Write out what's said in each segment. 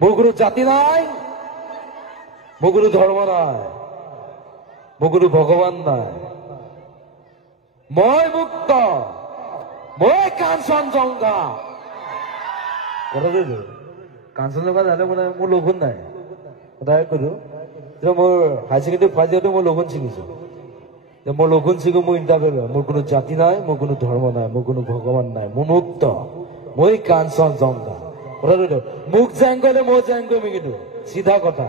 মোৰ কোনো জাতি নাই, মোৰ কোনো ধৰ্ম নাই, মোৰ কোনো ভগৱান নাই। মই মুক্ত, মই কাঞ্চনজংঘা। কথাটো কাঞ্চনজংঘা জানে মানে মোৰ লঘোণ নাই। কথাই কলো মোৰ হায়াৰ ছেকেণ্ডেৰী ফাৰ্ষ্ট ইয়াৰতে মই লঘোণ ছিঙিছো। মই লঘোণ ছিঙো, মোৰ ইণ্টাৰভিউ লয়। মোৰ কোনো জাতি নাই, মোৰ কোনো ধৰ্ম নাই, মোৰ কোনো ভগৱান নাই, মোৰ মুক্ত, মই কাঞ্চনজংঘা। কথাটো মোক জেং কৰিলে মই জেং কৰিম, কিন্তু চিধা কথা,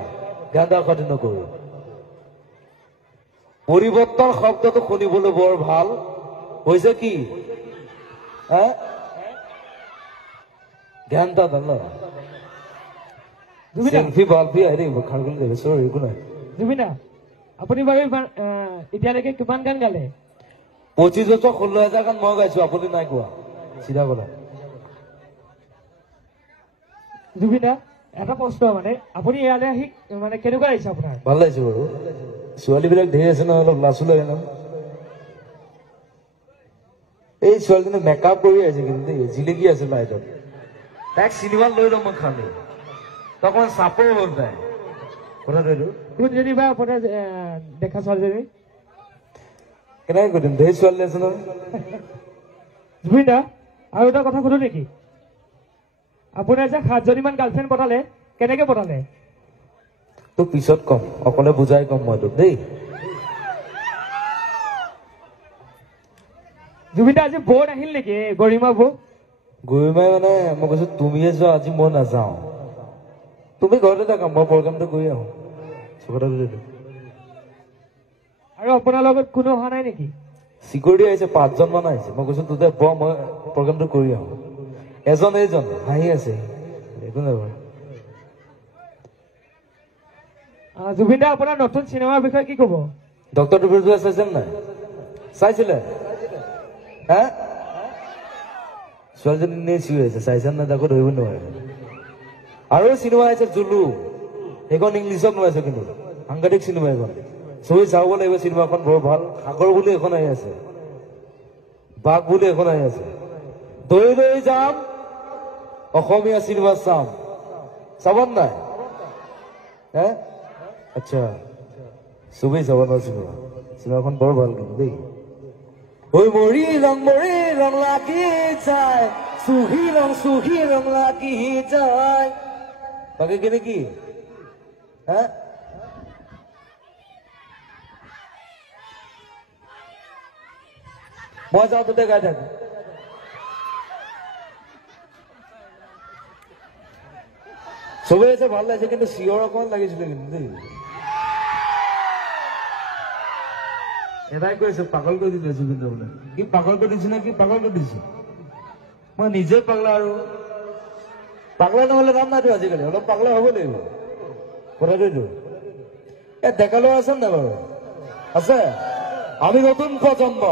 জ্ঞান দাসতি নকৰো। পৰিৱৰ্তন শব্দটো শুনিবলৈ বৰ ভাল হৈছে কি জ্ঞান এটা ভাল চেল্ফি বাল্ফি আহি খাল গ'ল চৰ একো নাই। জুবিনা, আপুনি বাৰু এতিয়ালৈকে কিমান গান গালে? 25 বছৰ 16,000 গান মই গাইছো, আপুনি নাই কোৱা। চিধা কথা। জুবিনা, এটা প্ৰশ্ন, মানে আপুনি ইয়ালৈ আহি মানে কেনেকুৱা লাগিছে আপোনাৰ? ভাল লাগিছে বাৰু। ছোৱালীবিলাক ধেৰ আছে ন, অলপ লাচো লাগে ন। এই ছোৱালীজনী মেকআপ কৰি আছে কিন্তু দেই, জিলিকি আছে লাইটত। তাইক চিনেমাত লৈ লম মই খালি, তই অকমান চাপৰ হ'ল তাই। কথাটো এইটো কোনজনী বা আপোনাৰ দেখা ছোৱালীজনী? কেনেকে কৈ দিম, ধেৰ ছোৱালী আছে নহয়। জুবিনা, আৰু এটা কথা সুধো নেকি? আপোনাৰ যে 7জনীমান গাৰ্লফ্ৰেণ্ড পতালে, কেনেকে পতালে? তোক পিছত কম, অকলে বুজাই কম মই তোক দেই। জুবিনা, আজি বৌ নাহিল নেকি, গৰিমা বৌ? গৰিমাই মানে মই কৈছো তুমিয়ে যোৱা, আজি মই নাযাওঁ। তুমি ঘৰতে থাকা, মই প্ৰগ্ৰামটো কৰি আহো। আৰু আপোনাৰ লগত কোনো অহা নাই নেকি? চিকিউৰিটি আহিছে, 5জন মান আহিছে। মই কৈছো তোতে ব, মই প্ৰগ্ৰামটো কৰি আহো। এজন এইজন হাঁহি আছে, একো নাই বাৰু। জুবিন দা, আপোনাৰ নতুন চিনেমাৰ বিষয়ে কি কব? ডক্টৰ টুবিৰজোৱা চাইছে নাই? চাইছিলে? হা, ছোৱালীজনী এনেই চিঞৰি আছে, চাইছে নাই তাকো ধৰিব নোৱাৰে। আৰু চিনেমা আহিছে জুলু, সেইখন ইংলিছত নোৱাইছে, কিন্তু সাংঘাতিক চিনেমা এখন। চবেই চাব লাগিব চিনেমাখন, বৰ ভাল। সাগৰ বুলি এখন আহি আছে, বাঘ বুলি এখন আহি আছে। দৈ দৈ যাম, অসমীয়া চিনেমা চাম। চাব নাই? হে, আচ্ছা, চবেই চাব ন চিনেমা। চিনেমাখন বৰ ভাল কিন্তু দেই। ঐ মৰি ৰং লাগি যায়, চুহি ৰং লাগি যায়। বাকী কেনে কি? হা, মই যাওঁ তোতে গাই থাকো। চবেই আছে, ভাল লাগিছে, কিন্তু চিঞৰ অকমান লাগিছিলে কিন্তু দেই। এটাই কৈছে পাগল কৰি দিলে জুবিন দা বোলে। কি পাগল কৰি দিছে নে কি পাগল কৰি দিছে? মই নিজে পাগলা, আৰু পাগলা নহলে কাম নাইতো আজিকালি, অলপ পাগলা হব লাগিব। কথাটো এ ডেকা ল'ৰা আছে নাই বাৰু? আছে। আমি নতুন প্ৰজন্ম,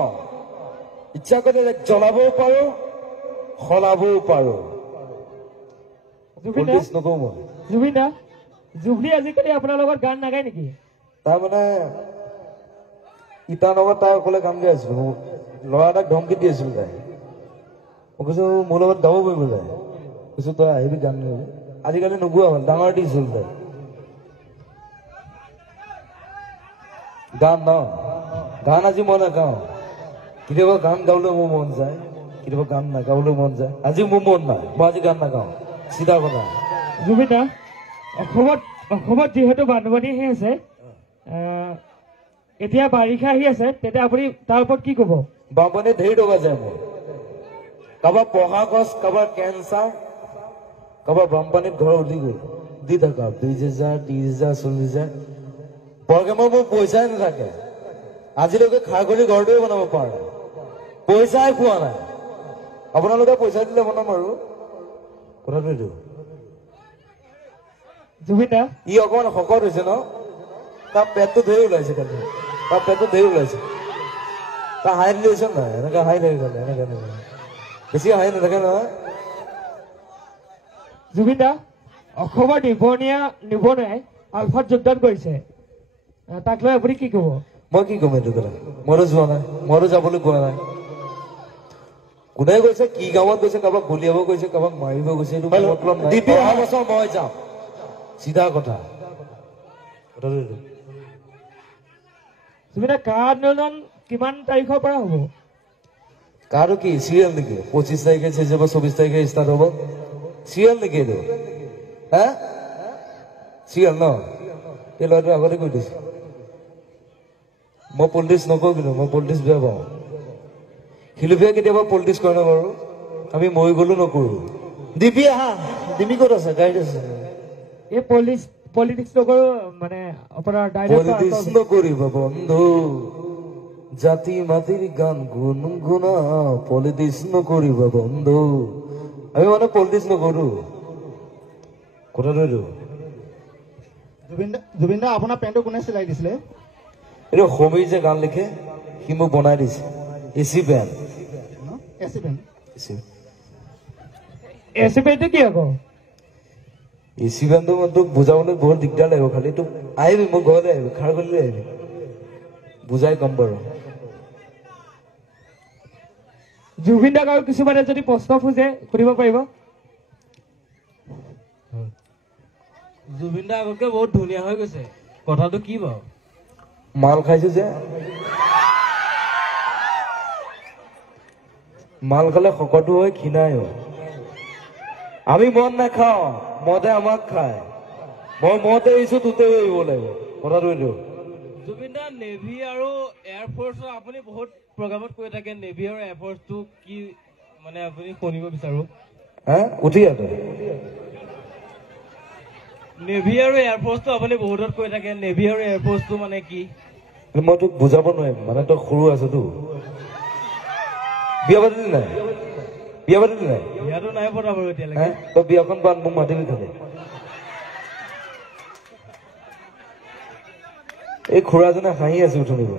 ইচ্ছা কৰিলে জ্বলাবও পাৰো, সলাবও পাৰো। নকওঁ মই। জুবিন দা, জুবলি আজিকালি আপোনাৰ লগত গান নাগায় নেকি? তাৰমানে ইটানগৰত তাই অকলে গান গাই আছিলো, ল'ৰা এটাক ধমকি দি আছিলো তাই। মই কৈছো মোৰ লগত গাব পাৰিব যায়, কৈছো তই আহিবি গান গাবি। আজিকালি নোগোৱা হ'ল, ডাঙৰ দিছিল তাই। গান ন, গান আজি মই নাগাওঁ। কেতিয়াবা গান গাবলৈ মোৰ মন যায়, কেতিয়াবা গান নাগাবলৈ মন যায়। আজি মোৰ মন নাই, মই আজি গান নাগাওঁ, চিধা কথা। জুবিন দা, অসমত যিহেতু বানপানী আহি আছে, এতিয়া বাৰিষা আহি আছে, তেতিয়া আপুনি তাৰ ওপৰত কি কব? বানপানী ধেৰ টকা যায় মোৰ। কাৰোবাৰ পঢ়া খৰচ, কাৰোবাৰ কেঞ্চাৰ, কাৰোবাৰ বানপানীত ঘৰ উঠি গ'ল। দি থাকা 20,000, 30,000, 40,000। প্ৰগ্ৰেমৰ মোৰ পইচাই নাথাকে। আজিলৈকে খাৰ কৰি ঘৰটোৱে বনাব পৰা নাই, পইচাই পোৱা নাই। আপোনালোকে পইচা দিলে বনাম আৰু। কথাটো এইটো। জুবিন দা, ই অকমান শকত হৈছে ন, তাৰ পেটটো ধেৰ ওলাইছে কালি, তাৰ পেটটো ধেৰ ওলাইছে। তাৰ হাঁহি লৈছে নাই? এনেকে হাঁহি থাকে কালি, এনেকে বেছি হাঁহি নাথাকে নহয়। জুবিন দা, অসমৰ নিবনুৱাই আলফাত যোগদান কৰিছে, তাক লৈ আপুনি কি কব? মই কি কম এইটো কথা? মইতো যোৱা নাই, মইতো যাবলৈ কোৱা নাই। কোনে গৈছে, কি গাঁৱত গৈছে, কাৰোবাক গুলিয়াব গৈছে, কাৰোবাক মাৰিব গৈছে, এইটো অহা বছৰ মই যাম। চিধা কথা কথাটো এইটো জুবিন দা কাৰ আন্দোলন কিমান তাৰিখৰ পৰা হ'ব কাৰো কি সিৰিয়াল নেকি 25 তাৰিখে শেষ হবে 24 তাৰিখে স্টাৰ্ট হবো সিৰিয়াল নেকি এইটো হ্যাঁ সিৰিয়াল ন এই ল'ৰাটো আগতে কৈ দিছে মই পলিটিক্স নকৰো কিন্তু মই পলিটিক্স বেয়া পাওঁ শিলুফিয়া কেতিয়াবা পলিটিক্স কৰে ন বাৰু আমি মৰি গলো নকৰো দিবি আহা দিবি ক'ত আছে গাইড আছে এই পলিটিক্স নকৰো মানে আপোনাৰ পলিটিক্স নকৰিব বন্ধু জাতি মাতিৰ গান গুণগুণা পলিটিক্স নকৰিব বন্ধু আমি মানে পলিটিক্স নকৰো কথাটো এইটো জুবিন দা আপোনাৰ পেণ্টটো কোনে চিলাই দিছিলে এইটো সমীৰ যে গান লিখে সি মোক বনাই দিছে AC pant AC pant AC পেণ্টটো কি আকৌ এচি পেণ্টটো মই তোক বুজাবলৈ বহুত দিগদাৰ লাগিব খালি তোক আহিবি মোৰ ঘৰলৈ আহিবি খাৰ গলিলৈ আহিবি বুজাই কম বাৰু জুবিন দাক আৰু কিছুমানে যদি প্ৰশ্ন খোজে সুধিব পাৰিব জুবিন দা আগতকে বহুত ধুনীয়া হৈ গৈছে কথাটো কি বাৰু মাল খাইছো যে মাল খালে শকতো হয় ক্ষীণাই হয় আমি মদ নাখাওঁ মদে আমাক খায় মই মদে এৰিছো তোতে এৰিব লাগিব কথাটো এইটো জুবিন দা নেভি আৰু এয়াৰফৰ্চৰ আপুনি বহুত প্ৰগ্ৰামত কৈ থাকে নেভি আৰু এয়াৰফৰ্চটো কি মানে আপুনি শুনিব বিচাৰো হা উঠি আছে নেভি আৰু এয়াৰফৰ্চটো আপুনি বহুতত কৈ থাকে নেভি আৰু এয়াৰফৰ্চটো মানে কি মই তোক বুজাব নোৱাৰিম মানে তই সৰু আছতো বিয়া পাতিলি নাই ইয়াতো নাই পতা বাৰু এতিয়ালৈকে তই বিয়াখন পাত মোক মাতিবি খালি এই খুৰাজনে হাঁহি আছে উঠনিব